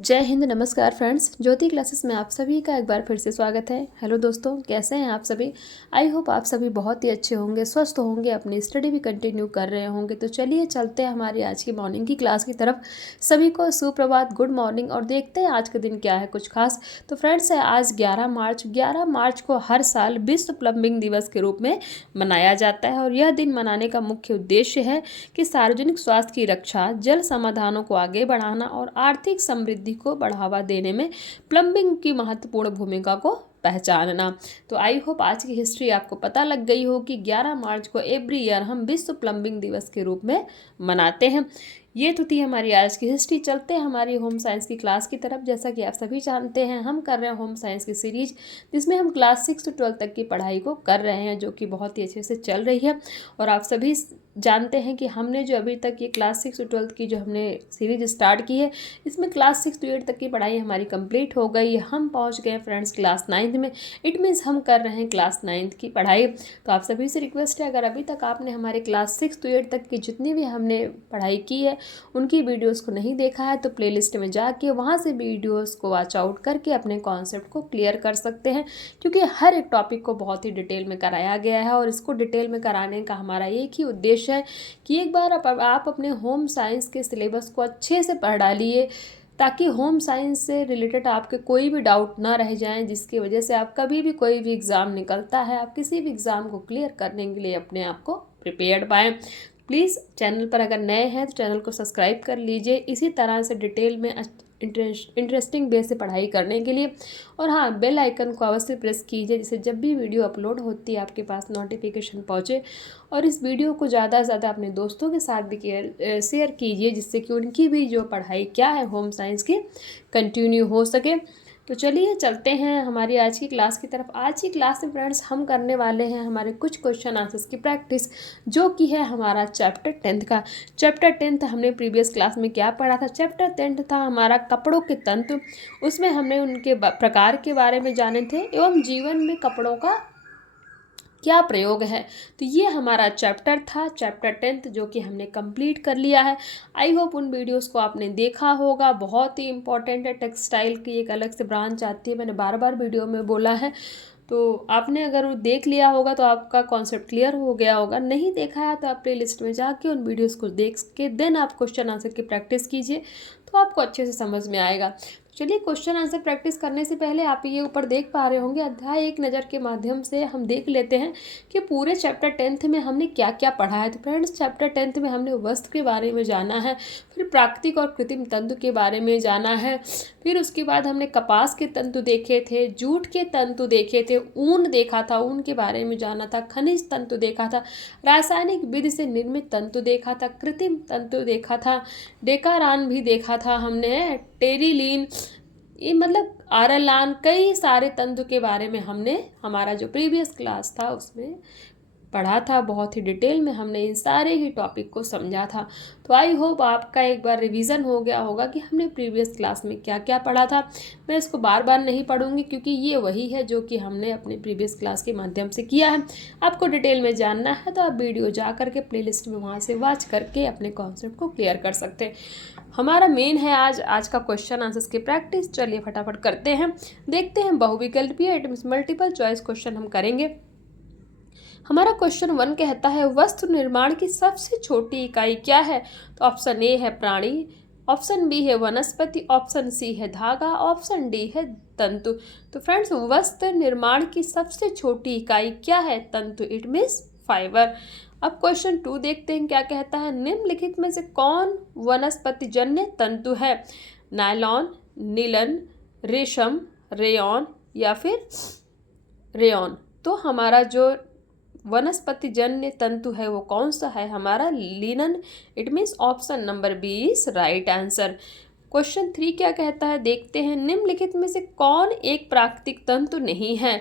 जय हिंद। नमस्कार फ्रेंड्स, ज्योति क्लासेस में आप सभी का एक बार फिर से स्वागत है। हेलो दोस्तों, कैसे हैं आप सभी? आई होप आप सभी बहुत ही अच्छे होंगे, स्वस्थ होंगे, अपनी स्टडी भी कंटिन्यू कर रहे होंगे। तो चलिए चलते हैं हमारी आज की मॉर्निंग की क्लास की तरफ। सभी को सुप्रभात, गुड मॉर्निंग। और देखते हैं आज का दिन क्या है कुछ खास। तो फ्रेंड्स, है आज 11 मार्च को हर साल विश्व प्लम्बिंग दिवस के रूप में मनाया जाता है। और यह दिन मनाने का मुख्य उद्देश्य है कि सार्वजनिक स्वास्थ्य की रक्षा, जल समाधानों को आगे बढ़ाना और आर्थिक समृद्धि को बढ़ावा देने में प्लम्बिंग की महत्वपूर्ण भूमिका को पहचानना। तो आई होप आज की हिस्ट्री आपको पता लग गई हो कि 11 मार्च को एवरी ईयर हम विश्व प्लम्बिंग दिवस के रूप में मनाते हैं। ये तो थी हमारी आज की हिस्ट्री। चलते हैं हमारी होम साइंस की क्लास की तरफ। जैसा कि आप सभी जानते हैं, हम कर रहे हैं होम साइंस की सीरीज, जिसमें हम क्लास 6 से 12 तक की पढ़ाई को कर रहे हैं, जो कि बहुत ही अच्छे से चल रही है। और आप सभी जानते हैं कि हमने जो अभी तक ये क्लास 6 से 12 की जो हमने सीरीज स्टार्ट की है, इसमें क्लास 6 से 8 तक की पढ़ाई हमारी कंप्लीट हो गई। हम पहुंच गए फ्रेंड्स क्लास 9 में। इट मीन्स हम कर रहे हैं क्लास 9 की पढ़ाई। तो आप सभी से रिक्वेस्ट है, अगर अभी तक आपने हमारे क्लास 6 से 8 तक की जितनी भी हमने पढ़ाई की है उनकी वीडियोस को नहीं देखा है, तो प्लेलिस्ट में जाके वहाँ से वीडियोस को वॉच आउट करके अपने कॉन्सेप्ट को क्लियर कर सकते हैं। क्योंकि हर एक टॉपिक को बहुत ही डिटेल में कराया गया है, और इसको डिटेल में कराने का हमारा एक ही उद्देश्य है कि एक बार आप अपने होम साइंस के सिलेबस को अच्छे से पढ़ डालिए, ताकि होम साइंस से रिलेटेड आपके कोई भी डाउट ना रह जाएं, जिसकी वजह से आप कभी भी कोई भी एग्ज़ाम निकलता है, आप किसी भी एग्ज़ाम को क्लियर करने के लिए अपने आप को प्रिपेयर्ड पाएँ। प्लीज़ चैनल पर अगर नए हैं तो चैनल को सब्सक्राइब कर लीजिए, इसी तरह से डिटेल में इंटरेस्टिंग वे से पढ़ाई करने के लिए। और हाँ, बेल आइकन को अवश्य प्रेस कीजिए, जिससे जब भी वीडियो अपलोड होती है आपके पास नोटिफिकेशन पहुँचे। और इस वीडियो को ज़्यादा से ज़्यादा अपने दोस्तों के साथ भी शेयर कीजिए, जिससे कि उनकी भी जो पढ़ाई क्या है होम साइंस की कंटिन्यू हो सके। तो चलिए चलते हैं हमारी आज की क्लास की तरफ। आज की क्लास में फ्रेंड्स हम करने वाले हैं हमारे कुछ क्वेश्चन आंसर्स की प्रैक्टिस, जो कि है हमारा चैप्टर 10 का। चैप्टर 10 हमने प्रीवियस क्लास में क्या पढ़ा था? चैप्टर 10 था हमारा कपड़ों के तंतु। उसमें हमने उनके प्रकार के बारे में जाने थे, एवं जीवन में कपड़ों का क्या प्रयोग है। तो ये हमारा चैप्टर था, चैप्टर 10, जो कि हमने कंप्लीट कर लिया है। आई होप उन वीडियोस को आपने देखा होगा। बहुत ही इंपॉर्टेंट है, टेक्सटाइल की एक अलग से ब्रांच आती है, मैंने बार बार वीडियो में बोला है। तो आपने अगर वो देख लिया होगा तो आपका कॉन्सेप्ट क्लियर हो गया होगा। नहीं देखा है तो आप प्ले लिस्ट में जाके उन वीडियोस को देख के देन आप क्वेश्चन आंसर की प्रैक्टिस कीजिए, तो आपको अच्छे से समझ में आएगा। चलिए, क्वेश्चन आंसर प्रैक्टिस करने से पहले आप ये ऊपर देख पा रहे होंगे, अध्याय एक नज़र के माध्यम से हम देख लेते हैं कि पूरे चैप्टर 10 में हमने क्या क्या पढ़ा है। तो फ्रेंड्स, चैप्टर 10 में हमने वस्त्र के बारे में जाना है, फिर प्राकृतिक और कृत्रिम तंतु के बारे में जाना है, फिर उसके बाद हमने कपास के तंतु देखे थे, जूट के तंतु देखे थे, ऊन देखा था, ऊन के बारे में जाना था, खनिज तंतु देखा था, रासायनिक विधि से निर्मित तंतु देखा था, कृत्रिम तंतु देखा था, डेकारान भी देखा था हमने, टेरिलीन, ये मतलब आरलान, कई सारे तंतु के बारे में हमने हमारा जो प्रीवियस क्लास था उसमें पढ़ा था। बहुत ही डिटेल में हमने इन सारे ही टॉपिक को समझा था। तो आई होप आपका एक बार रिवीजन हो गया होगा कि हमने प्रीवियस क्लास में क्या क्या पढ़ा था। मैं इसको बार बार नहीं पढ़ूंगी, क्योंकि ये वही है जो कि हमने अपने प्रीवियस क्लास के माध्यम से किया है। आपको डिटेल में जानना है तो आप वीडियो जा करके प्ले लिस्ट में वहाँ से वॉच करके अपने कॉन्सेप्ट को क्लियर कर सकते हैं। हमारा मेन है आज का क्वेश्चन आंसर्स की प्रैक्टिस। चलिए फटाफट करते हैं, देखते हैं। बहुविकल्पीय it means multiple choice question हम करेंगे। हमारा क्वेश्चन 1 कहता है, वस्त्र निर्माण की सबसे छोटी इकाई क्या है? तो ऑप्शन ए है प्राणी, ऑप्शन बी है वनस्पति, ऑप्शन सी है धागा, ऑप्शन डी है तंतु। तो फ्रेंड्स, वस्त्र निर्माण की सबसे छोटी इकाई क्या है? तंतु, इट मीन्स फाइबर। अब क्वेश्चन 2 देखते हैं क्या कहता है, निम्नलिखित में से कौन वनस्पति जन्य तंतु है? नायलॉन, नीलन, रेशम, रेयॉन या फिर रेयॉन। तो हमारा जो वनस्पति जन्य तंतु है वो कौन सा है? हमारा लिनन, it means option number B is right answer. Question 3 क्या कहता है, देखते हैं। निम्नलिखित में से कौन एक प्राकृतिक तंतु नहीं है?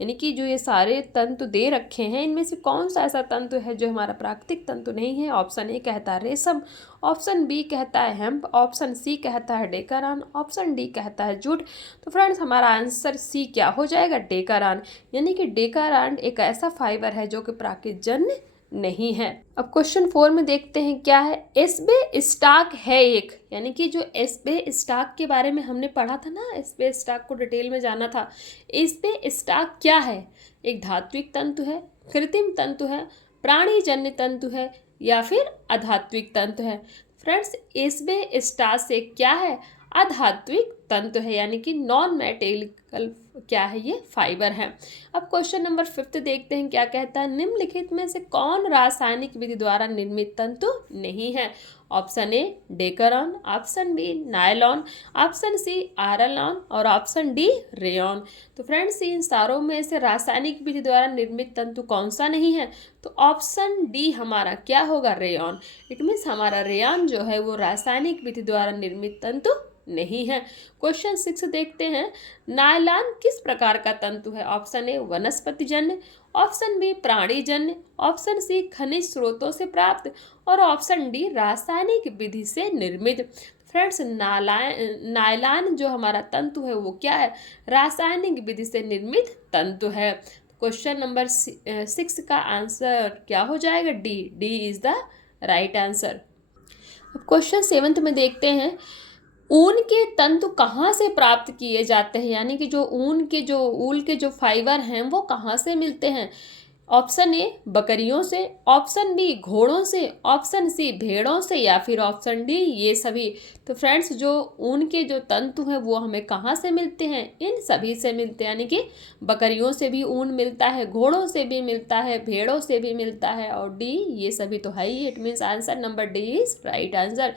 यानी कि जो ये सारे तंतु दे रखे हैं, इनमें से कौन सा ऐसा तंतु है जो हमारा प्राकृतिक तंतु नहीं है? ऑप्शन ए कहता है रेशम, ऑप्शन बी कहता है हेम्प, ऑप्शन सी कहता है डेकारान, ऑप्शन डी कहता है जूट। तो फ्रेंड्स, हमारा आंसर सी क्या हो जाएगा? डेकारान। यानी कि डेकारान एक ऐसा फाइबर है जो कि प्राकृतिक जन्य नहीं है। अब क्वेश्चन 4 में देखते हैं क्या है। एसबे स्टॉक है एक, यानी कि जो एसबे स्टॉक के बारे में हमने पढ़ा था ना, एसबे स्टॉक को डिटेल में जाना था। एसबे स्टॉक क्या है? एक धात्विक तंतु है, कृत्रिम तंतु है, प्राणीजन्य तंतु है या फिर अधात्विक तंतु है? फ्रेंड्स, एसबे स्टॉक से क्या है? अधात्विक तंतु है, यानी कि नॉन मेटेलिकल क्या है, ये फाइबर है। अब क्वेश्चन नंबर 5 देखते हैं क्या कहता है। निम्नलिखित में से कौन रासायनिक विधि द्वारा निर्मित तंतु नहीं है? Option A Dacron, option B nylon, option C Orlon और ऑप्शन डी रेयॉन। तो फ्रेंड्स, इन सारों में से रासायनिक विधि द्वारा निर्मित तंतु कौन सा नहीं है? तो ऑप्शन डी हमारा क्या होगा? रेयॉन। इट मीन्स हमारा रेयॉन जो है वो रासायनिक विधि द्वारा निर्मित तंतु नहीं है। क्वेश्चन 6 देखते हैं। नायलॉन किस प्रकार का तंतु है? ऑप्शन ए वनस्पतिजन्य, ऑप्शन बी प्राणीजन्य, ऑप्शन सी खनिज स्रोतों से प्राप्त और ऑप्शन डी रासायनिक विधि से निर्मित। फ्रेंड्स, नायलॉन जो हमारा तंतु है वो क्या है? रासायनिक विधि से निर्मित तंतु है। क्वेश्चन नंबर 6 का आंसर क्या हो जाएगा? D. D is the right answer. अब क्वेश्चन 7 में देखते हैं। ऊन के तंतु कहाँ से प्राप्त किए जाते हैं, यानी कि जो ऊन के जो ऊल के जो फाइबर हैं वो कहाँ से मिलते हैं? ऑप्शन ए बकरियों से, ऑप्शन बी घोड़ों से, ऑप्शन सी भेड़ों से या फिर ऑप्शन डी ये सभी। तो फ्रेंड्स, जो ऊन के जो तंतु हैं वो हमें कहाँ से मिलते हैं? इन सभी से मिलते हैं, यानी कि बकरियों से भी ऊन मिलता है, घोड़ों से भी मिलता है, भेड़ों से भी मिलता है और डी ये सभी तो है ही। It means answer number D is right answer.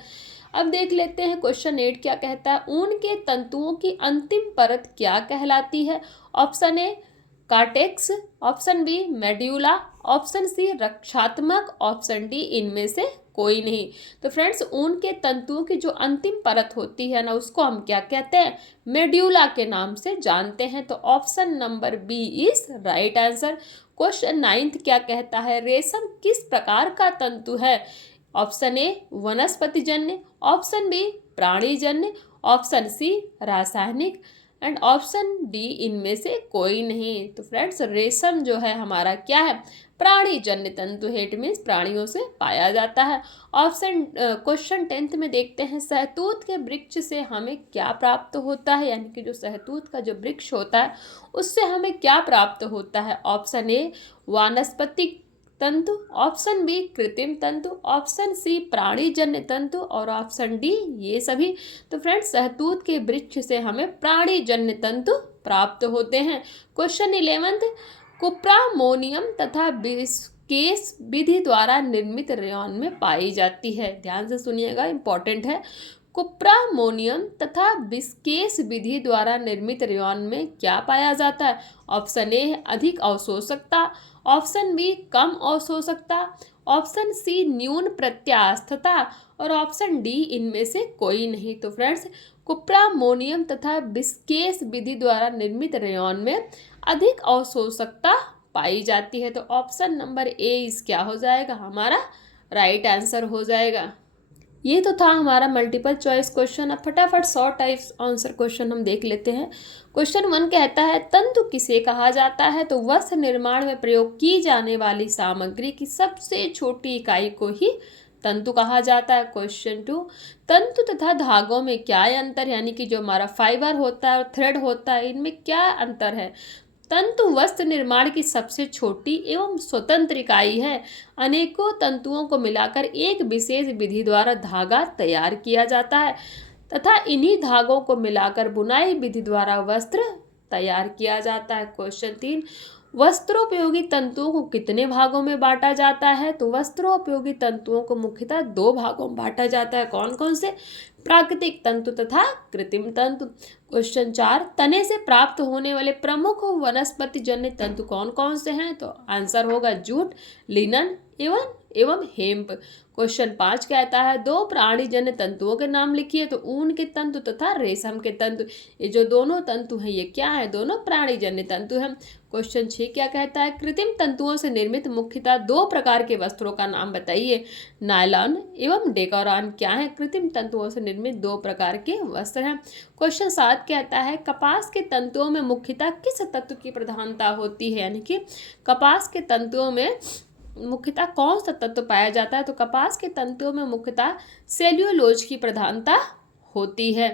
अब देख लेते हैं क्वेश्चन 8 क्या कहता है। ऊन के तंतुओं की अंतिम परत क्या कहलाती है? Option A cortex, option B medulla, option C रक्षात्मक, ऑप्शन डी इनमें से कोई नहीं। तो फ्रेंड्स, ऊन के तंतुओं की जो अंतिम परत होती है ना, उसको हम क्या कहते हैं? मेड्यूला के नाम से जानते हैं। तो option number B is right answer. Question 9 क्या कहता है। रेशम किस प्रकार का तंतु है? ऑप्शन ए वनस्पतिजन्य, ऑप्शन बी प्राणीजन्य, ऑप्शन सी रासायनिक एंड ऑप्शन डी इनमें से कोई नहीं। तो फ्रेंड्स, रेशम जो है हमारा क्या है? प्राणीजन्य तंतु है। इट मीन्स प्राणियों से पाया जाता है। क्वेश्चन 10 में देखते हैं। सहतूत के वृक्ष से हमें क्या प्राप्त होता है, यानी कि जो सहतूत का जो वृक्ष होता है उससे हमें क्या प्राप्त होता है? ऑप्शन ए वानस्पतिक तंतु, ऑप्शन बी कृत्रिम तंतु, ऑप्शन सी प्राणीजन्य तंतु और ऑप्शन डी ये सभी। तो फ्रेंड्स, सहतूत के वृक्ष से हमें प्राणीजन्य तंतु प्राप्त होते हैं। क्वेश्चन 11 कुप्रामोनियम तथा बिस्केस विधि द्वारा निर्मित रेयॉन में पाई जाती है। ध्यान से सुनिएगा, इंपॉर्टेंट है। कुप्रामोनियम तथा बिस्केस विधि द्वारा निर्मित रेयॉन में क्या पाया जाता है? ऑप्शन ए अधिक अवशोषकता, ऑप्शन बी कम अवशोषकता, ऑप्शन सी न्यून प्रत्यास्थता और ऑप्शन डी इनमें से कोई नहीं। तो फ्रेंड्स, कुप्रामोनियम तथा बिस्केस विधि द्वारा निर्मित रेयॉन में अधिक अवशोषकता पाई जाती है। तो ऑप्शन नंबर ए इस क्या हो जाएगा? हमारा राइट आंसर हो जाएगा। ये तो था हमारा मल्टीपल चॉइस क्वेश्चन। अब फटाफट शॉर्ट टाइप्स आंसर क्वेश्चन हम देख लेते हैं। क्वेश्चन 1 कहता है तंतु किसे कहा जाता है? तो वस्त्र निर्माण में प्रयोग की जाने वाली सामग्री की सबसे छोटी इकाई को ही तंतु कहा जाता है। क्वेश्चन 2 तंतु तथा धागों में क्या अंतर, यानी कि जो हमारा फाइबर होता है और थ्रेड होता है इनमें क्या अंतर है? तंतु वस्त्र निर्माण की सबसे छोटी एवं स्वतंत्र इकाई है। अनेकों तंतुओं को मिलाकर एक विशेष विधि द्वारा धागा तैयार किया जाता है तथा इन्हीं धागों को मिलाकर बुनाई विधि द्वारा वस्त्र तैयार किया जाता है। क्वेश्चन 3 वस्त्रोपयोगी तंतुओं को कितने भागों में बांटा जाता है? तो वस्त्रोपयोगी तंतुओं को मुख्यतः 2 भागों में बांटा जाता है। कौन कौन से? प्राकृतिक तंतु तथा कृत्रिम तंतु। क्वेश्चन 4 तने से प्राप्त होने वाले प्रमुख वनस्पतिजन्य तंतु कौन कौन से हैं? तो आंसर होगा जूट, लिनन एवं हेम्प। क्वेश्चन 5 कहता है 2 प्राणीजन्य तंतुओं के नाम लिखिए। तो ऊन के तंतु तथा रेशम के तंतु, ये जो दोनों तंतु हैं ये क्या है? दोनों प्राणीजन्य तंतु हैं। क्वेश्चन 6 क्या कहता है कृत्रिम तंतुओं से निर्मित मुख्यतः 2 प्रकार के वस्त्रों का नाम बताइए। नायलॉन एवं डेकोरॉन क्या है? कृत्रिम तंतुओं से निर्मित 2 प्रकार के वस्त्र हैं। क्वेश्चन 7 कहता है कपास के तंतुओं में मुख्यतः किस तत्व की प्रधानता होती है, यानी कि कपास के तंतुओं में मुख्यतः कौन सा तत्व पाया जाता है? तो कपास के तंतुओं में मुख्यतः सेल्यूलोज की प्रधानता होती है।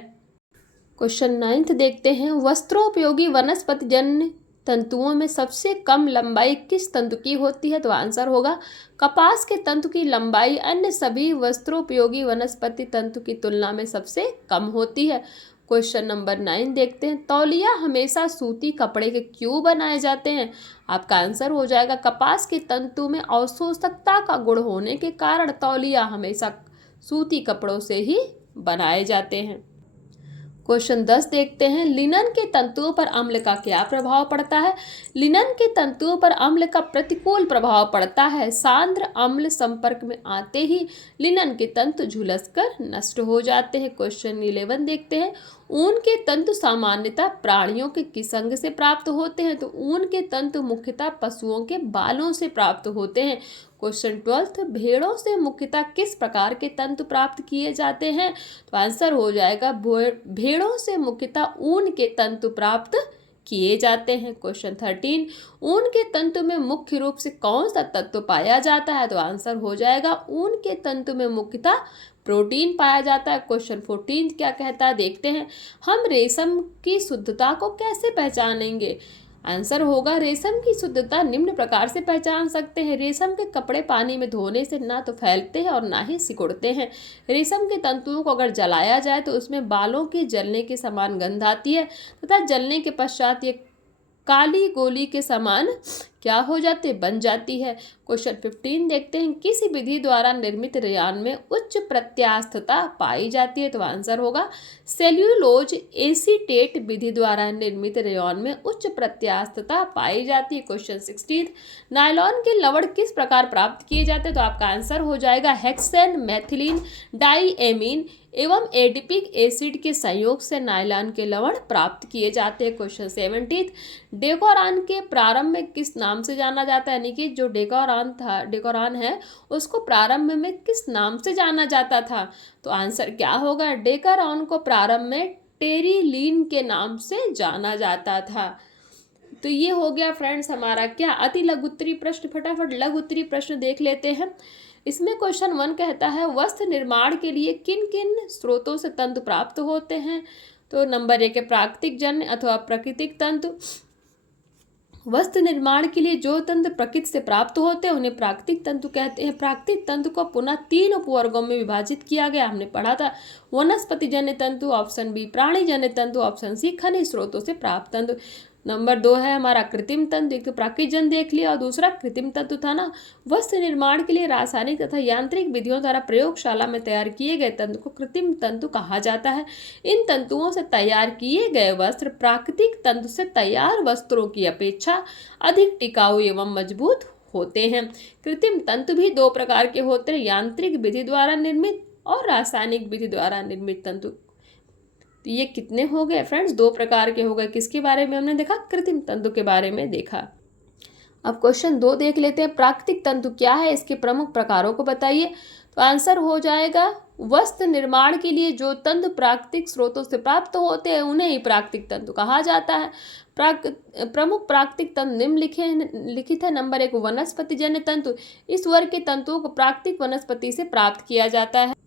क्वेश्चन 9 देखते हैं, वस्त्रोपयोगी वनस्पति जन्य तंतुओं में सबसे कम लंबाई किस तंतु की होती है? तो आंसर होगा कपास के तंतु की लंबाई अन्य सभी वस्त्रोपयोगी वनस्पति तंतु की तुलना में सबसे कम होती है। क्वेश्चन नंबर 9 देखते हैं, तौलिया हमेशा सूती कपड़े के क्यों बनाए जाते हैं? आपका आंसर हो जाएगा कपास के तंतु में अवशोषकता का गुण होने के कारण तौलिया हमेशा सूती कपड़ों से ही बनाए जाते हैं। क्वेश्चन 10 देखते हैं, लिनन के तंतुओं पर अम्ल का क्या प्रभाव पड़ता है? लिनन के तंतुओं पर अम्ल का प्रतिकूल प्रभाव पड़ता है। सांद्र अम्ल संपर्क में आते ही लिनन के तंतु झुलसकर नष्ट हो जाते हैं। क्वेश्चन 11 देखते हैं, ऊन के तंतु सामान्यतः प्राणियों के किस अंग से प्राप्त होते हैं? तो ऊन के तंतु मुख्यतः पशुओं के बालों से प्राप्त होते हैं। क्वेश्चन 12, भेड़ों से मुख्यतः किस प्रकार के तंतु प्राप्त किए जाते हैं? तो आंसर हो जाएगा भेड़ों से मुख्यतः ऊन के तंतु प्राप्त किए जाते हैं। क्वेश्चन 13, ऊन के तंतु में मुख्य रूप से कौन सा तत्व पाया जाता है? तो आंसर हो जाएगा ऊन के तंतु में मुख्यतः प्रोटीन पाया जाता है। क्वेश्चन 14 क्या कहता है देखते हैं, हम रेशम की शुद्धता को कैसे पहचानेंगे? आंसर होगा रेशम की शुद्धता निम्न प्रकार से पहचान सकते हैं। रेशम के कपड़े पानी में धोने से ना तो फैलते हैं और ना ही सिकुड़ते हैं। रेशम के तंतुओं को अगर जलाया जाए तो उसमें बालों के जलने के समान गंध आती है तथा जलने के पश्चात ये काली गोली के समान क्या हो जाते बन जाती है। क्वेश्चन 15 देखते हैं, किसी विधि द्वारा निर्मित रेयान में उच्च प्रत्यास्थता पाई जाती है? तो आंसर होगा सेल्यूलोज एसीटेट विधि द्वारा निर्मित रेयान में उच्च प्रत्यास्थता पाई जाती है। क्वेश्चन 16, नायलॉन के लवण किस प्रकार प्राप्त किए जाते हैं? तो आपका आंसर हो जाएगा हेक्सेन, मैथिलीन, डाईएमीन एवं एडिपिक एसिड के संयोग से नायलॉन के लवण प्राप्त किए जाते हैं। क्वेश्चन 17, डेकोरान के प्रारंभ में किस नाम से जाना जाता है? यानी कि जो डेकोरान है उसको प्रारंभ में किस नाम से जाना जाता था? तो आंसर क्या होगा, डेकोरान को प्रारंभ में टेरिलीन के नाम से जाना जाता था। तो ये हो गया फ्रेंड्स हमारा क्या अति लघु उत्तरीय प्रश्न। फटाफट लघु उत्तरीय प्रश्न देख लेते हैं। इसमें क्वेश्चन 1 कहता है, वस्त्र निर्माण के लिए किन किन स्रोतों से तंतु प्राप्त होते हैं? तो नंबर 1 है प्राकृतिक जन्य अथवा प्राकृतिक तंतु। वस्त्र निर्माण के लिए जो तंतु प्रकृति से प्राप्त होते हैं उन्हें प्राकृतिक तंतु कहते हैं। प्राकृतिक तंतु को पुनः 3 उपवर्गों में विभाजित किया गया, हमने पढ़ा था। वनस्पति जन्य तंतु ऑप्शन बी, प्राणी जन्य तंतु ऑप्शन सी, खनिज स्रोतों से प्राप्त तंतु। नंबर 2 है हमारा कृत्रिम तंतु। एक तो प्राकृतिक जन्य देख लिया और दूसरा कृत्रिम तंतु था ना। वस्त्र निर्माण के लिए रासायनिक तथा यांत्रिक विधियों द्वारा प्रयोगशाला में तैयार किए गए तंतु को कृत्रिम तंतु कहा जाता है। इन तंतुओं से तैयार किए गए वस्त्र प्राकृतिक तंतु से तैयार वस्त्रों की अपेक्षा अधिक टिकाऊ एवं मजबूत होते हैं। कृत्रिम तंतु भी 2 प्रकार के होते हैं, यांत्रिक विधि द्वारा निर्मित और रासायनिक विधि द्वारा निर्मित तंतु। तो ये कितने हो गए फ्रेंड्स? 2 प्रकार के हो गए। किसके बारे में हमने देखा? कृत्रिम तंतु के बारे में देखा। अब क्वेश्चन 2 देख लेते हैं, प्राकृतिक तंतु क्या है, इसके प्रमुख प्रकारों को बताइए। तो आंसर हो जाएगा वस्त्र निर्माण के लिए जो तंतु प्राकृतिक स्रोतों से प्राप्त होते हैं उन्हें ही प्राकृतिक तंतु कहा जाता है। प्रमुख प्राकृतिक तंतु निम्नलिखित है। नंबर 1 वनस्पति जन्य तंतु। इस वर्ग के तंतुओं को प्राकृतिक वनस्पति से प्राप्त किया जाता है।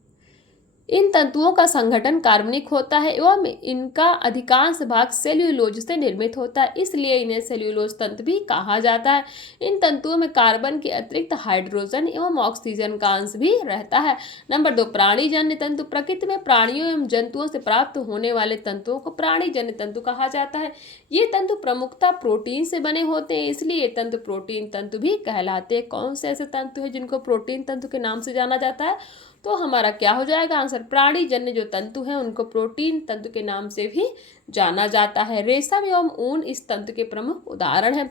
इन तंतुओं का संगठन कार्बनिक होता है एवं इनका अधिकांश भाग सेल्यूलोज से निर्मित होता है, इसलिए इन्हें सेल्यूलोज तंतु भी कहा जाता है। इन तंतुओं में कार्बन के अतिरिक्त हाइड्रोजन एवं ऑक्सीजन का अंश भी रहता है। नंबर 2 प्राणीजन्य तंतु। प्रकृति में प्राणियों एवं जंतुओं से प्राप्त होने वाले तंतुओं को प्राणीजन्य तंतु कहा जाता है। ये तंतु प्रमुखतः प्रोटीन से बने होते हैं, इसलिए ये तंतु प्रोटीन तंतु भी कहलाते हैं। कौन से ऐसे तंतु हैं जिनको प्रोटीन तंतु के नाम से जाना जाता है? तो हमारा क्या हो जाएगा आंसर, प्राणीजन्य जो तंतु हैं उनको प्रोटीन तंतु के नाम से भी जाना जाता है। रेशम एवं ऊन इस तंतु के प्रमुख उदाहरण हैं।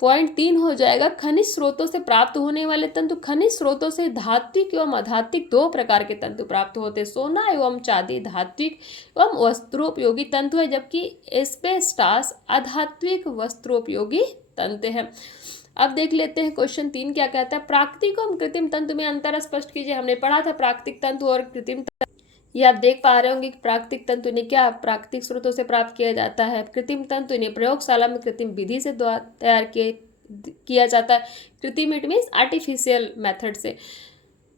पॉइंट 3 हो जाएगा, खनिज स्रोतों से प्राप्त होने वाले तंतु। खनिज स्रोतों से धात्विक एवं अधात्विक 2 प्रकार के तंतु प्राप्त होते हैं। सोना एवं चांदी धात्विक एवं वस्त्रोपयोगी तंतु है, जबकि एस्बेस्टास अधात्विक वस्त्रोपयोगी तंतु है। अब देख लेते हैं क्वेश्चन 3 क्या कहता है, प्राकृतिक एवं कृत्रिम तंतु में अंतर स्पष्ट कीजिए। हमने पढ़ा था प्राकृतिक तंतु और कृत्रिम तंतु। ये आप देख पा रहे होंगे कि प्राकृतिक तंतु इन्हें क्या प्राकृतिक स्रोतों से प्राप्त किया जाता है। कृत्रिम तंतु इन्हें प्रयोगशाला में कृत्रिम विधि से तैयार किए किया जाता है। कृत्रिम इट मीन्स आर्टिफिशियल मेथड से।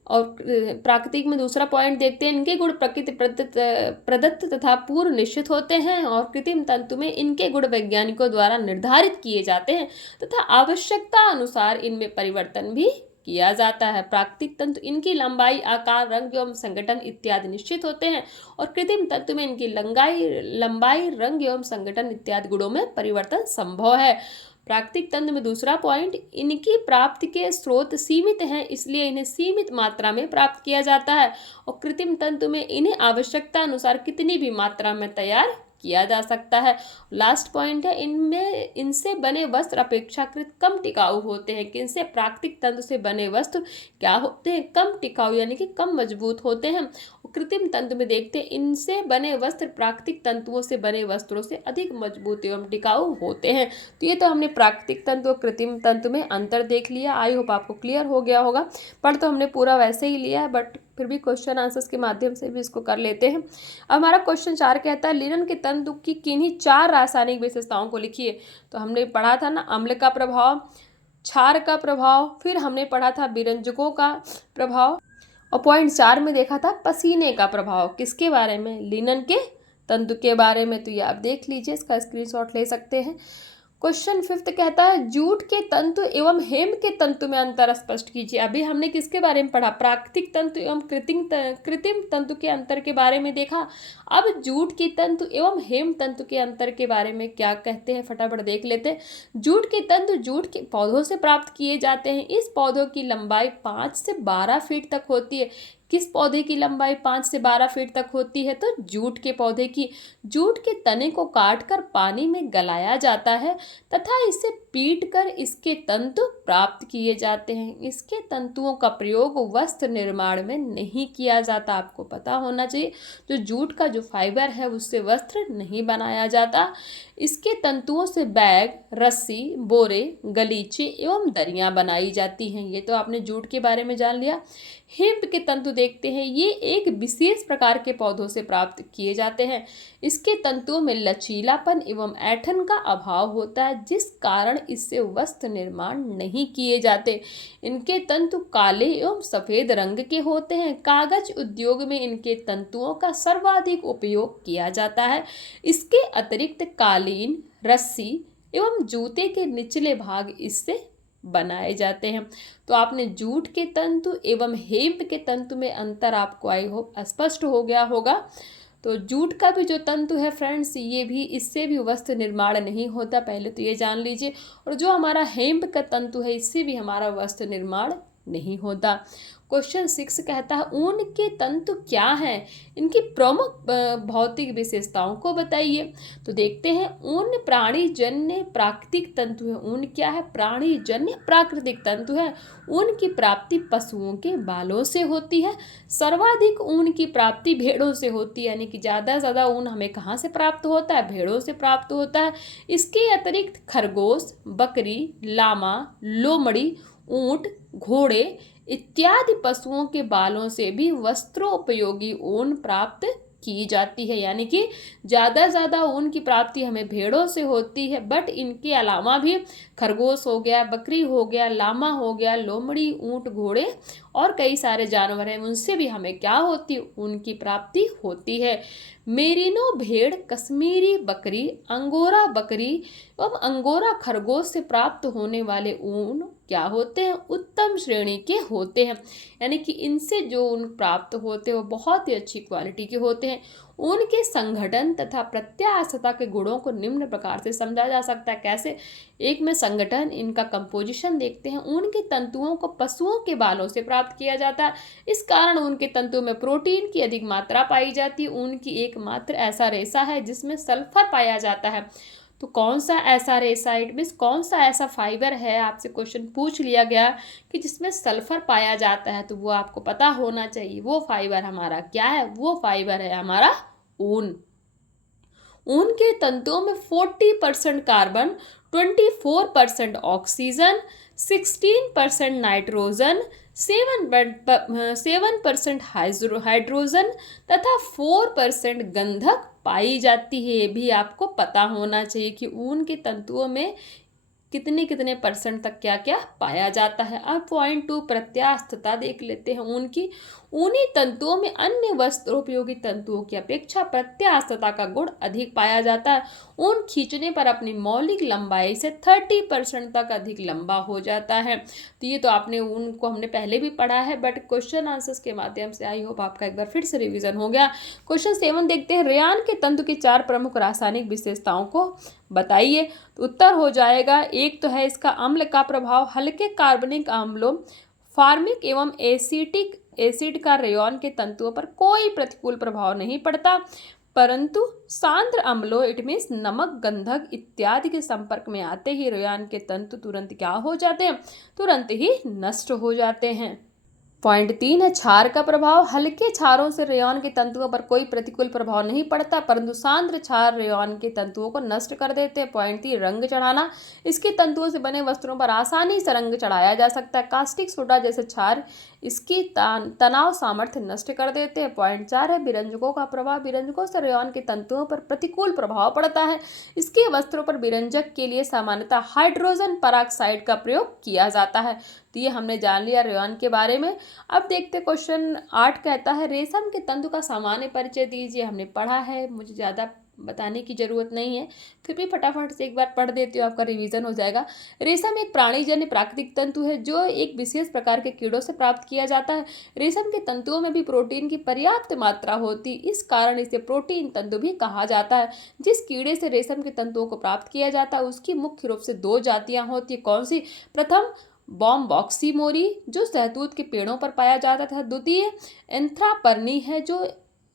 और प्राकृतिक में दूसरा पॉइंट देखते हैं, इनके गुण प्रकृति प्रदत्त तथा पूर्व निश्चित होते हैं और कृत्रिम तंतु में इनके गुण वैज्ञानिकों द्वारा निर्धारित किए जाते हैं तथा आवश्यकता अनुसार इनमें परिवर्तन भी किया जाता है। प्राकृतिक तंतु इनकी लंबाई, आकार, रंग एवं संगठन इत्यादि निश्चित होते हैं और कृत्रिम तंतु में इनकी लंबाई, रंग एवं संगठन इत्यादि गुणों में परिवर्तन संभव है। प्राकृतिक तंत्र में दूसरा पॉइंट, इनकी प्राप्ति के स्रोत सीमित हैं, इसलिए इन्हें सीमित मात्रा में प्राप्त किया जाता है और कृत्रिम तंतु में इन्हें आवश्यकता अनुसार कितनी भी मात्रा में तैयार किया जा सकता है। लास्ट पॉइंट है, इनमें इनसे बने वस्त्र अपेक्षाकृत कम टिकाऊ होते हैं। कि इनसे प्राकृतिक तंतु से बने वस्त्र क्या होते हैं? कम टिकाऊ, यानी कि कम मजबूत होते हैं। कृत्रिम तंतु में देखते हैं, इनसे बने वस्त्र प्राकृतिक तंतुओं से बने वस्त्रों से अधिक मजबूत एवं टिकाऊ होते हैं। तो ये तो हमने प्राकृतिक तंतु और कृत्रिम तंतु में अंतर देख लिया। आई होप आपको क्लियर हो गया होगा। पढ़ तो हमने पूरा वैसे ही लिया है, बट फिर भी क्वेश्चन आंसर्स के माध्यम से भी इसको कर लेते हैं। अब हमारा क्वेश्चन 4 कहता है, लिनन के तंतु की किन्हीं 4 रासायनिक विशेषताओं को लिखिए। तो हमने पढ़ा था ना, अम्ल का प्रभाव, क्षार का प्रभाव, फिर हमने पढ़ा था विरंजकों का प्रभाव, और पॉइंट 4 में देखा था पसीने का प्रभाव। किसके बारे में? लिनन के तंतु के बारे में। तो ये आप देख लीजिए, इसका स्क्रीनशॉट ले सकते हैं। क्वेश्चन 5 कहता है, जूट के तंतु एवं हेम के तंतु में अंतर स्पष्ट कीजिए। अभी हमने किसके बारे में पढ़ा? प्राकृतिक तंतु एवं कृत्रिम तंतु के अंतर के बारे में देखा। अब जूट के तंतु एवं हेम तंतु के अंतर के बारे में क्या कहते हैं, फटाफट देख लेते हैं। जूट के तंतु जूट के पौधों से प्राप्त किए जाते हैं। इस पौधों की लंबाई 5 से 12 फीट तक होती है। किस पौधे की लंबाई 5 से 12 फीट तक होती है? तो जूट के पौधे की। जूट के तने को काटकर पानी में गलाया जाता है तथा इसे पीटकर इसके तंतु प्राप्त किए जाते हैं। इसके तंतुओं का प्रयोग वस्त्र निर्माण में नहीं किया जाता, आपको पता होना चाहिए। जो जूट का जो फाइबर है उससे वस्त्र नहीं बनाया जाता। इसके तंतुओं से बैग, रस्सी, बोरे, गलीचे एवं दरियां बनाई जाती हैं। ये तो आपने जूट के बारे में जान लिया। हेम्प के तंतु देखते हैं, ये एक विशेष प्रकार के पौधों से प्राप्त किए जाते हैं। इसके तंतुओं में लचीलापन एवं ऐंठन का अभाव होता है, जिस कारण इससे वस्त्र निर्माण नहीं किए जाते। इनके तंतु काले एवं सफेद रंग के होते हैं। कागज उद्योग में इनके तंतुओं का सर्वाधिक उपयोग किया जाता है। इसके अतिरिक्त कालीन, रस्सी एवं जूते के निचले भाग इससे बनाए जाते हैं। तो आपने जूट के तंतु एवं हेम्प के तंतु में अंतर आपको आई होप स्पष्ट हो गया होगा। तो जूट का भी जो तंतु है फ्रेंड्स, ये भी, इससे भी वस्त्र निर्माण नहीं होता, पहले तो ये जान लीजिए। और जो हमारा हेम्प का तंतु है, इससे भी हमारा वस्त्र निर्माण नहीं होता। क्वेश्चन 6 कहता है, ऊन के तंतु क्या हैं? इनकी प्रमुख भौतिक विशेषताओं को बताइए। तो देखते हैं, ऊन प्राणीजन्य प्राकृतिक तंतु है। ऊन क्या है? प्राणीजन्य प्राकृतिक तंतु है। ऊन की प्राप्ति पशुओं के बालों से होती है। सर्वाधिक ऊन की प्राप्ति भेड़ों से होती है, यानी कि ज़्यादा से ज़्यादा ऊन हमें कहाँ से प्राप्त होता है? भेड़ों से प्राप्त होता है। इसके अतिरिक्त खरगोश, बकरी, लामा, लोमड़ी, ऊंट, घोड़े इत्यादि पशुओं के बालों से भी वस्त्रोपयोगी ऊन प्राप्त की जाती है। यानी कि ज़्यादा ऊन की प्राप्ति हमें भेड़ों से होती है, बट इनके अलावा भी खरगोश हो गया, बकरी हो गया, लामा हो गया, लोमड़ी, ऊंट, घोड़े और कई सारे जानवर हैं, उनसे भी हमें क्या होती है? ऊन की प्राप्ति होती है। मेरिनो भेड़, कश्मीरी बकरी, अंगोरा बकरी एवं अंगोरा खरगोश से प्राप्त होने वाले ऊन क्या होते हैं? उत्तम श्रेणी के होते हैं। यानी कि इनसे जो ऊन प्राप्त होते हैं वो बहुत ही अच्छी क्वालिटी के होते हैं। ऊन के संगठन तथा प्रत्यास्थता के गुणों को निम्न प्रकार से समझा जा सकता है। कैसे? एक में संगठन, इनका कंपोजिशन देखते हैं। ऊन के तंतुओं को पशुओं के बालों से प्राप्त किया जाता है, इस कारण ऊन के तंतुओं में प्रोटीन की अधिक मात्रा पाई जाती है। ऊन की एकमात्र ऐसा रेशा है जिसमें सल्फर पाया जाता है। तो कौन सा ऐसा रेशा, इट मीन्स कौन सा ऐसा फाइबर है, आपसे क्वेश्चन पूछ लिया गया कि जिसमें सल्फर पाया जाता है, तो वो आपको पता होना चाहिए। वो फाइबर हमारा क्या है? वो फाइबर है हमारा ऊन। ऊन के तंतुओं में 40% कार्बन, 24% ऑक्सीजन, 16% नाइट्रोजन, 7% हाइड्रोजन तथा 4% गंधक पाई जाती है। ये भी आपको पता होना चाहिए कि ऊन के तंतुओं में कितने कितने परसेंट तक क्या क्या पाया जाता है। अब पॉइंट 2 प्रत्यास्थता देख लेते हैं ऊन की। ऊनी तंतुओं में अन्य वस्त्रोपयोगी तंतुओं की अपेक्षा प्रत्यास्थता का गुण अधिक पाया जाता है। ऊन खींचने पर अपनी मौलिक लंबाई से 30% तक अधिक लंबा हो जाता है। तो ये तो आपने ऊन को हमने पहले भी पढ़ा है, बट क्वेश्चन आंसर्स के माध्यम से आई होप आपका एक बार फिर से रिवीजन हो गया। क्वेश्चन 7 देखते हैं, रेयान के तंतु की 4 प्रमुख रासायनिक विशेषताओं को बताइए। तो उत्तर हो जाएगा, एक तो है इसका अम्ल का प्रभाव। हल्के कार्बनिक अम्लों फार्मिक एवं एसिटिक एसिड का रेयॉन के तंतुओं पर कोई प्रतिकूल प्रभाव नहीं पड़ता, परंतु सांद्र अम्लों इट मीन्स नमक, गंधक इत्यादि के संपर्क में आते ही रेयॉन के तंतु तुरंत क्या हो जाते हैं, तुरंत ही नष्ट हो जाते हैं। पॉइंट 3 है क्षार का प्रभाव। हल्के क्षारों से रेयॉन के तंतुओं पर कोई प्रतिकूल प्रभाव नहीं पड़ता, परंतु सांद्र क्षार रेयॉन के तंतुओं को नष्ट कर देते हैं। पॉइंट 3 रंग चढ़ाना। इसके तंतुओं से बने वस्त्रों पर आसानी से रंग चढ़ाया जा सकता है। कास्टिक सोडा जैसे क्षार इसकी तनाव सामर्थ्य नष्ट कर देते हैं। पॉइंट 4 है विरंजकों का प्रभाव। विरंजकों से रेयॉन के तंतुओं पर प्रतिकूल प्रभाव पड़ता है। इसके वस्त्रों पर विरंजक के लिए सामान्यतः हाइड्रोजन पराक्साइड का प्रयोग किया जाता है। तो ये हमने जान लिया रेयॉन के बारे में। अब देखते क्वेश्चन 8 कहता है, रेशम के तंतु का सामान्य परिचय दीजिए। हमने पढ़ा है, मुझे ज़्यादा बताने की जरूरत नहीं है, फिर भी फटाफट से एक बार पढ़ देती हूँ, आपका रिवीजन हो जाएगा। रेशम एक प्राणीजन्य प्राकृतिक तंतु है जो एक विशेष प्रकार के कीड़ों से प्राप्त किया जाता है। रेशम के तंतुओं में भी प्रोटीन की पर्याप्त मात्रा होती, इस कारण इसे प्रोटीन तंतु भी कहा जाता है। जिस कीड़े से रेशम के तंतुओं को प्राप्त किया जाता है उसकी मुख्य रूप से 2 जातियां होती है। कौन सी? प्रथम बॉम्बॉक्सी मोरी जो सहतूत के पेड़ों पर पाया जाता था। द्वितीय एंथ्रापर्नी है जो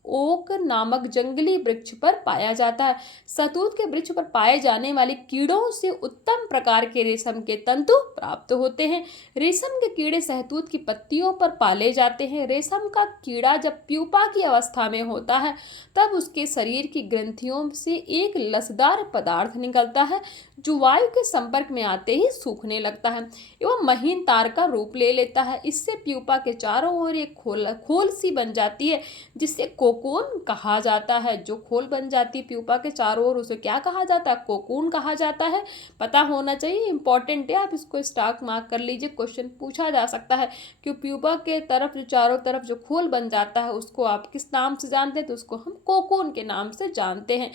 ओक नामक जंगली वृक्ष पर पाया जाता है। सहतूत के वृक्ष पर पाए जाने वाले कीड़ों से उत्तम प्रकार के रेशम के तंतु प्राप्त होते हैं। रेशम के कीड़े सहतूत की पत्तियों पर पाले जाते हैं। रेशम का कीड़ा जब प्यूपा की अवस्था में होता है तब उसके शरीर की ग्रंथियों से एक लसदार पदार्थ निकलता है जो वायु के संपर्क में आते ही सूखने लगता है एवं महीन तार का रूप ले लेता है। इससे प्यूपा के चारों ओर एक खोल सी बन जाती है जिससे कोकून कहा जाता है। जो खोल बन जाती है प्यूपा के चारों ओर उसे क्या कहा जाता है? कोकून कहा जाता है। पता होना चाहिए, इंपॉर्टेंट है, आप इसको स्टॉक मार्क कर लीजिए, क्वेश्चन पूछा जा सकता है कि प्यूपा के तरफ जो चारों तरफ जो खोल बन जाता है उसको आप किस नाम से जानते हैं? तो उसको हम कोकून के नाम से जानते हैं।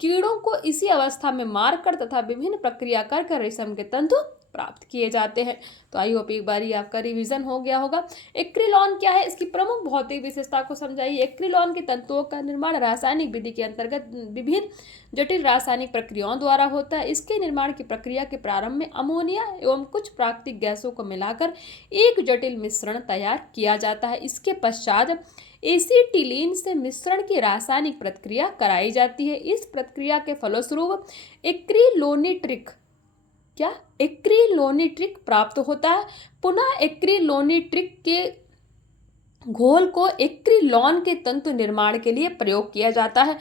कीड़ों को इसी अवस्था में मारकर तथा विभिन्न प्रक्रिया कर रेशम के तंतु प्राप्त किए जाते हैं। तो आई होप एक बार आपका रिवीजन हो गया होगा। एक्रिलॉन क्या है, इसकी प्रमुख भौतिक विशेषता को समझाइए। एक्रिलॉन के तंतुओं का निर्माण रासायनिक विधि के अंतर्गत विभिन्न जटिल रासायनिक प्रक्रियाओं द्वारा होता है। इसके निर्माण की प्रक्रिया के प्रारंभ में अमोनिया एवं कुछ प्राकृतिक गैसों को मिलाकर एक जटिल मिश्रण तैयार किया जाता है। इसके पश्चात एसीटिलीन से मिश्रण की रासायनिक प्रक्रिया कराई जाती है। इस प्रक्रिया के फलस्वरूप एक्रिलोनिट्रिक प्राप्त होता है। पुनः एक्रिलोनिट्रिक के घोल को एक्रिलॉन के तंतु निर्माण के लिए प्रयोग किया जाता है।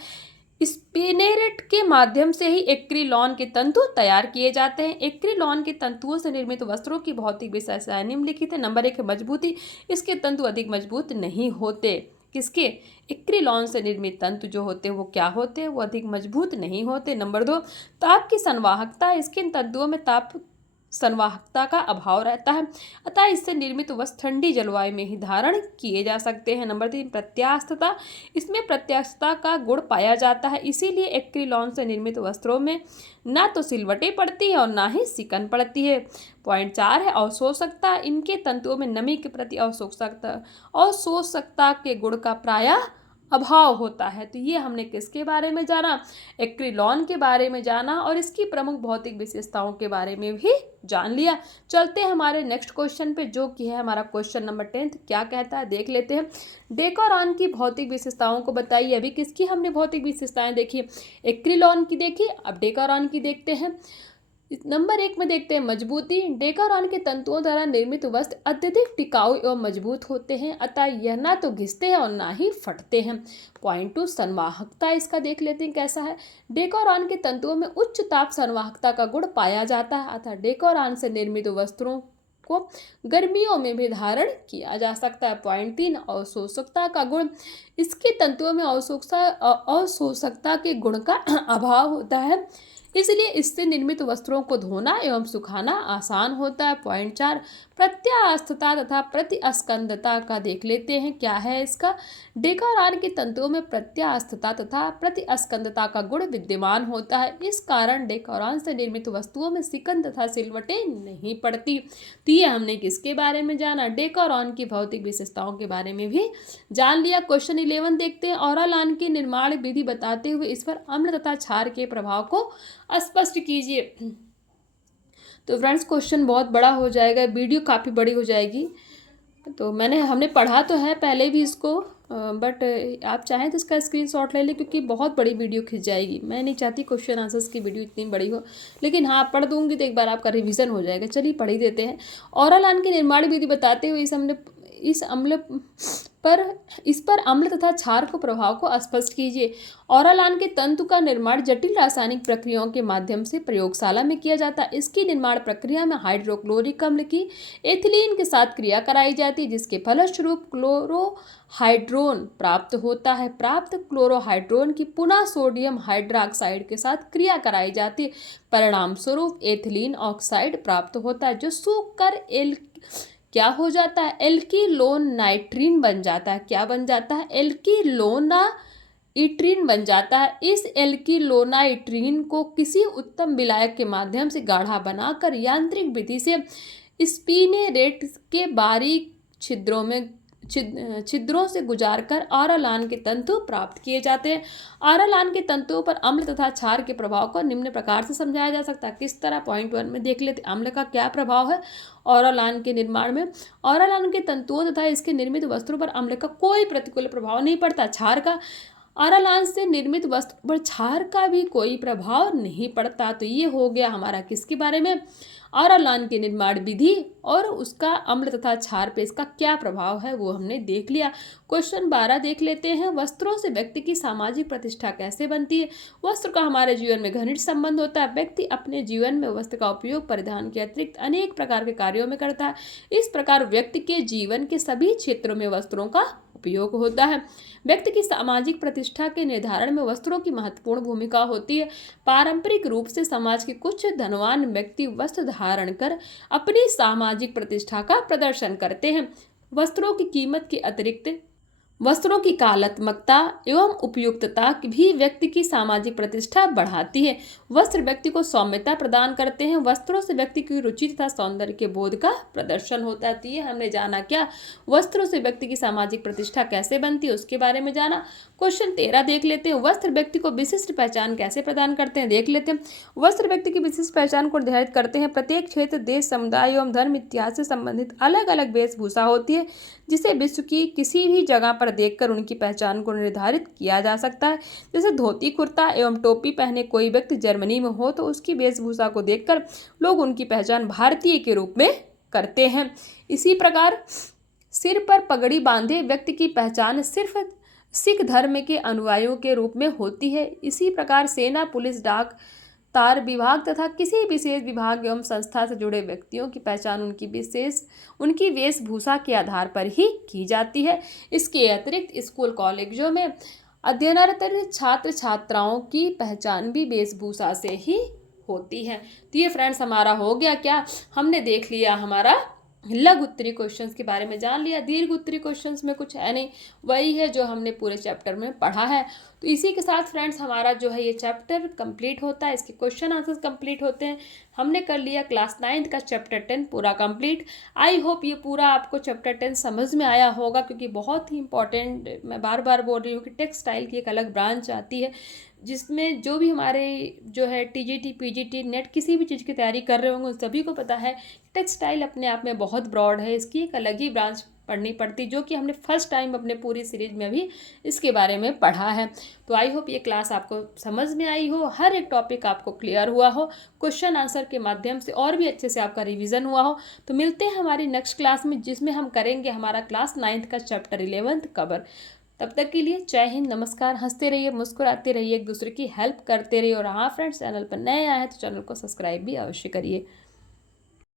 स्पिनेरेट के माध्यम से ही एक्रिलॉन के तंतु तैयार किए जाते हैं। एक्रिलॉन के तंतुओं से निर्मित वस्त्रों की भौतिक विशेषताएं निम्नलिखित है। नंबर 1 है मजबूती। इसके तंतु अधिक मजबूत नहीं होते। किसके? एक्रिलॉन से निर्मित तंतु जो होते हैं वो क्या होते हैं? वो अधिक मजबूत नहीं होते। नंबर 2 ताप की संवाहकता। इसके तंतुओं में ताप संवाहकता का अभाव रहता है, अतः इससे निर्मित वस्त्र ठंडी जलवायु में ही धारण किए जा सकते हैं। नंबर 3 प्रत्यास्थता। इसमें प्रत्यास्थता का गुण पाया जाता है, इसीलिए एक्रिलॉन से निर्मित वस्त्रों में ना तो सिलवटें पड़ती है और ना ही सिकन पड़ती है। पॉइंट 4 है अवशोषकता। इनके तंतुओं में नमी के प्रति अवशोषकता के गुण का प्रायः अभाव होता है। तो ये हमने किसके बारे में जाना? एक्रिलॉन के बारे में जाना और इसकी प्रमुख भौतिक विशेषताओं के बारे में भी जान लिया। चलते हैं हमारे नेक्स्ट क्वेश्चन पे जो कि है हमारा क्वेश्चन नंबर 10। क्या कहता है देख लेते हैं। डेकोरॉन की भौतिक विशेषताओं को बताइए। अभी किसकी हमने भौतिक विशेषताएं देखी? एक्रिलॉन की देखी, अब डेकोरॉन की देखते हैं। नंबर 1 में देखते हैं मजबूती। डेकोरॉन के तंतुओं द्वारा निर्मित वस्त्र अत्यधिक टिकाऊ एवं मजबूत होते हैं, अतः यह ना तो घिसते हैं और ना ही फटते हैं। पॉइंट 2 संवाहकता। इसका देख लेते हैं कैसा है। डेकोरॉन के तंतुओं में उच्च ताप संवाहकता का गुण पाया जाता है, अतः डेकोरॉन से निर्मित वस्त्रों को गर्मियों में भी धारण किया जा सकता है। पॉइंट 3 अवशोषकता का गुण। इसके तंतुओं में अवशोषकता के गुण का अभाव होता है, इसलिए इससे निर्मित वस्त्रों को धोना एवं सुखाना आसान होता है। पॉइंट 4, प्रत्यास्थता तथा प्रतिस्कंदता का देख लेते हैं, क्या है इसका। डेकारान के तंतुओं में प्रत्यास्थता तथा प्रतिस्कंदता का गुण विद्यमान होता है। इस कारण डेकारान से निर्मित वस्तुओं में सिकंद तथा सिलवटें नहीं पड़ती। तो ये हमने किसके बारे में जाना, डेकारान की भौतिक विशेषताओं के बारे में भी जान लिया। क्वेश्चन 11 देखते हैं। ओरालान की निर्माण विधि बताते हुए इस पर अम्ल तथा क्षार के प्रभाव को स्पष्ट कीजिए। तो फ्रेंड्स क्वेश्चन बहुत बड़ा हो जाएगा, वीडियो काफ़ी बड़ी हो जाएगी। तो हमने पढ़ा तो है पहले भी इसको, बट आप चाहें तो इसका स्क्रीनशॉट ले लें, क्योंकि बहुत बड़ी वीडियो खिंच जाएगी। मैं नहीं चाहती क्वेश्चन आंसर्स की वीडियो इतनी बड़ी हो, लेकिन हाँ पढ़ दूंगी तो एक बार आपका रिवीजन हो जाएगा। चलिए पढ़ ही देते हैं। ओरालान की निर्माण विधि बताते हुए इस पर अम्ल तथा क्षार को प्रभाव को स्पष्ट कीजिए। ओरालान के तंतु का निर्माण जटिल रासायनिक प्रक्रियाओं के माध्यम से प्रयोगशाला में किया जाता है। इसकी निर्माण प्रक्रिया में हाइड्रोक्लोरिक अम्ल की एथिलीन के साथ क्रिया कराई जाती है, जिसके फलस्वरूप क्लोरोहाइड्रोन प्राप्त होता है। प्राप्त क्लोरोहाइड्रोन की पुनः सोडियम हाइड्रोक्साइड के साथ क्रिया कराई जाती है। परिणाम स्वरूप एथिलीन ऑक्साइड प्राप्त होता है, जो सूख कर क्या हो जाता है, एल्कीलोन नाइट्रीन बन जाता है। क्या बन जाता है, एल्कीलोनाइट्रीन बन जाता है। इस एल्कीलोनाइट्रीन को किसी उत्तम विलायक के माध्यम से गाढ़ा बनाकर यांत्रिक विधि से स्पिनेरेट के बारीक छिद्रों से गुजारकर ओरालान के तंतु प्राप्त किए जाते हैं। ओरालान के तंतुओं पर अम्ल तथा क्षार के प्रभाव को निम्न प्रकार से समझाया जा सकता है। किस तरह, पॉइंट 1 में देख लेते। अम्ल का क्या प्रभाव है ओरालान के निर्माण में। ओरालान के तंतुओं तथा इसके निर्मित वस्त्रों पर अम्ल का कोई प्रतिकूल प्रभाव नहीं पड़ता। क्षार का ओरालान से निर्मित वस्त्र पर क्षार का भी कोई प्रभाव नहीं पड़ता। तो ये हो गया हमारा किसके बारे में, ओरालान की निर्माण विधि और उसका अम्ल तथा क्षार पे इसका क्या प्रभाव है वो हमने देख लिया। क्वेश्चन 12 देख लेते हैं। वस्त्रों से व्यक्ति की सामाजिक प्रतिष्ठा कैसे बनती है। वस्त्र का हमारे जीवन में घनिष्ठ संबंध होता है। व्यक्ति अपने जीवन में वस्त्र का उपयोग परिधान के अतिरिक्त अनेक प्रकार के कार्यों में करता है। इस प्रकार व्यक्ति के जीवन के सभी क्षेत्रों में वस्त्रों का उपयोग होता है। व्यक्ति की सामाजिक प्रतिष्ठा के निर्धारण में वस्त्रों की महत्वपूर्ण भूमिका होती है। पारंपरिक रूप से समाज के कुछ धनवान व्यक्ति वस्त्र धारण कर अपनी सामाजिक प्रतिष्ठा का प्रदर्शन करते हैं। वस्त्रों की कीमत के अतिरिक्त वस्त्रों की कलात्मकता एवं उपयुक्तता भी व्यक्ति की सामाजिक प्रतिष्ठा बढ़ाती है। वस्त्र व्यक्ति को सौम्यता प्रदान करते हैं। वस्त्रों से व्यक्ति की रुचि तथा सौंदर्य के बोध का प्रदर्शन होता है। तो ये हमने जाना क्या, वस्त्रों से व्यक्ति की सामाजिक प्रतिष्ठा कैसे बनती है उसके बारे में जाना। क्वेश्चन 13 देख लेते हैं। वस्त्र व्यक्ति को विशिष्ट पहचान कैसे प्रदान करते हैं, देख लेते हैं। वस्त्र व्यक्ति की विशिष्ट पहचान को निर्धारित करते हैं। प्रत्येक क्षेत्र, देश, समुदाय एवं धर्म इतिहास से संबंधित अलग अलग वेशभूषा होती है, जिसे विश्व की किसी भी जगह पर देखकर उनकी पहचान को निर्धारित किया जा सकता है। जैसे धोती कुर्ता एवं टोपी पहने कोई व्यक्ति जर्मनी में हो तो उसकी वेशभूषा को देखकर लोग उनकी पहचान भारतीय के रूप में करते हैं। इसी प्रकार सिर पर पगड़ी बांधे व्यक्ति की पहचान सिर्फ सिख धर्म के अनुयायियों के रूप में होती है। इसी प्रकार सेना, पुलिस, डाक तार विभाग तथा किसी विशेष विभाग एवं संस्था से जुड़े व्यक्तियों की पहचान उनकी वेशभूषा के आधार पर ही की जाती है। इसके अतिरिक्त स्कूल कॉलेजों में अध्ययनरत छात्र छात्राओं की पहचान भी वेशभूषा से ही होती है। तो ये फ्रेंड्स हमारा हो गया क्या, हमने देख लिया हमारा लघु उत्तरीय क्वेश्चंस के बारे में जान लिया। दीर्घ उत्तरीय क्वेश्चंस में कुछ है नहीं, वही है जो हमने पूरे चैप्टर में पढ़ा है। तो इसी के साथ फ्रेंड्स हमारा जो है ये चैप्टर कंप्लीट होता है, इसके क्वेश्चन आंसर्स कंप्लीट होते हैं। हमने कर लिया क्लास 9 का चैप्टर 10 पूरा कंप्लीट। आई होप ये पूरा आपको चैप्टर 10 समझ में आया होगा, क्योंकि बहुत ही इंपॉर्टेंट, मैं बार बार बोल रही हूँ कि टेक्सटाइल की एक अलग ब्रांच आती है, जिसमें जो भी हमारे जो है टीजीटी, पीजीटी, नेट किसी भी चीज़ की तैयारी कर रहे होंगे उन सभी को पता है टेक्सटाइल अपने आप में बहुत ब्रॉड है, इसकी एक अलग ही ब्रांच पढ़नी पड़ती, जो कि हमने फर्स्ट टाइम अपने पूरी सीरीज में भी इसके बारे में पढ़ा है। तो आई होप ये क्लास आपको समझ में आई हो, हर एक टॉपिक आपको क्लियर हुआ हो, क्वेश्चन आंसर के माध्यम से और भी अच्छे से आपका रिवीजन हुआ हो। तो मिलते हैं हमारी नेक्स्ट क्लास में, जिसमें हम करेंगे हमारा क्लास 9 का चैप्टर 11 कवर। तब तक के लिए जय हिंद, नमस्कार। हंसते रहिए, मुस्कुराते रहिए, एक दूसरे की हेल्प करते रहिए। और हाँ फ्रेंड्स, चैनल पर नए आए हैं तो चैनल को सब्सक्राइब भी अवश्य करिए।